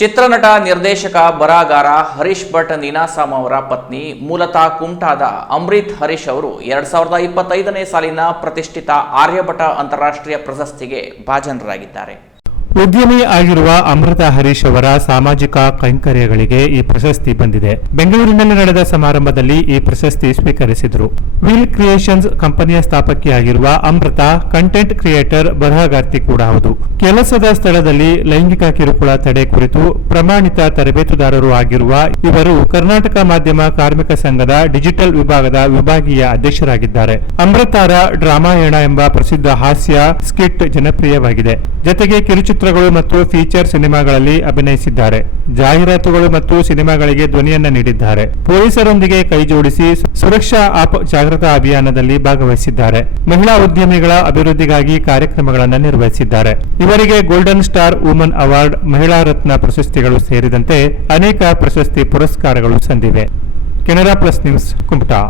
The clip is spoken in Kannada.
ಚಿತ್ರನಟ ನಿರ್ದೇಶಕ ಬರಹಗಾರ ಹರೀಶ್ ಭಟ್, ನೀನಾಸಾಮ್ ಅವರ ಪತ್ನಿ ಮೂಲತಃ ಕುಮಟಾದ ಅಮೃತ್ ಹರೀಶ್ ಅವರು ಎರಡ್ ಸಾವಿರದ ಇಪ್ಪತ್ತೈದನೇ ಸಾಲಿನ ಪ್ರತಿಷ್ಠಿತ ಆರ್ಯಭಟ ಅಂತಾರಾಷ್ಟ್ರೀಯ ಪ್ರಶಸ್ತಿಗೆ ಭಾಜನರಾಗಿದ್ದಾರೆ. ಉದ್ಯಮಿ ಆಗಿರುವ ಅಮೃತ ಹರೀಶ್ ಅವರ ಸಾಮಾಜಿಕ ಕೈಂಕರ್ಯಗಳಿಗೆ ಈ ಪ್ರಶಸ್ತಿ ಬಂದಿದೆ. ಬೆಂಗಳೂರಿನಲ್ಲಿ ನಡೆದ ಸಮಾರಂಭದಲ್ಲಿ ಈ ಪ್ರಶಸ್ತಿ ಸ್ವೀಕರಿಸಿದರು. ವಿಲ್ ಕ್ರಿಯೇಷನ್ಸ್ ಕಂಪನಿಯ ಸ್ಥಾಪಕಿಯಾಗಿರುವ ಅಮೃತ, ಕಂಟೆಂಟ್ ಕ್ರಿಯೇಟರ್ ಬರಹಗಾರ್ತಿ ಕೂಡ ಹೌದು. ಕೆಲಸದ ಸ್ಥಳದಲ್ಲಿ ಲೈಂಗಿಕ ಕಿರುಕುಳ ತಡೆ ಕುರಿತು ಪ್ರಮಾಣಿತ ತರಬೇತುದಾರರು ಆಗಿರುವ ಇವರು ಕರ್ನಾಟಕ ಮಾಧ್ಯಮ ಕಾರ್ಮಿಕ ಸಂಘದ ಡಿಜಿಟಲ್ ವಿಭಾಗದ ವಿಭಾಗೀಯ ಅಧ್ಯಕ್ಷರಾಗಿದ್ದಾರೆ. ಅಮೃತಾರ ಡ್ರಾಮಾಯಣ ಎಂಬ ಪ್ರಸಿದ್ಧ ಹಾಸ್ಯ ಸ್ಕಿಟ್ ಜನಪ್ರಿಯವಾಗಿದೆ. ಜತೆಗೆ ಕಿರುಚಿತ್ರಗಳು ಮತ್ತು ಫೀಚರ್ ಸಿನಿಮಾಗಳಲ್ಲಿ ಅಭಿನಯಿಸಿದ್ದಾರೆ. ಜಾಹೀರಾತುಗಳು ಮತ್ತು ಸಿನಿಮಾಗಳಿಗೆ ಧ್ವನಿಯನ್ನ ನೀಡಿದ್ದಾರೆ. ಪೊಲೀಸರೊಂದಿಗೆ ಕೈಜೋಡಿಸಿ ಸುರಕ್ಷಾ ಆಪ್ ಜಾಗೃತಾ ಅಭಿಯಾನದಲ್ಲಿ ಭಾಗವಹಿಸಿದ್ದಾರೆ. ಮಹಿಳಾ ಉದ್ಯಮಿಗಳ ಅಭಿವೃದ್ಧಿಗಾಗಿ ಕಾರ್ಯಕ್ರಮಗಳನ್ನು ನಿರ್ವಹಿಸಿದ್ದಾರೆ. ಇವರಿಗೆ ಗೋಲ್ಡನ್ ಸ್ಟಾರ್ ವುಮನ್ ಅವಾರ್ಡ್, ಮಹಿಳಾ ರತ್ನ ಪ್ರಶಸ್ತಿಗಳು ಸೇರಿದಂತೆ ಅನೇಕ ಪ್ರಶಸ್ತಿ ಪುರಸ್ಕಾರಗಳು ಸಂದಿವೆ. Canara plus news Kumta.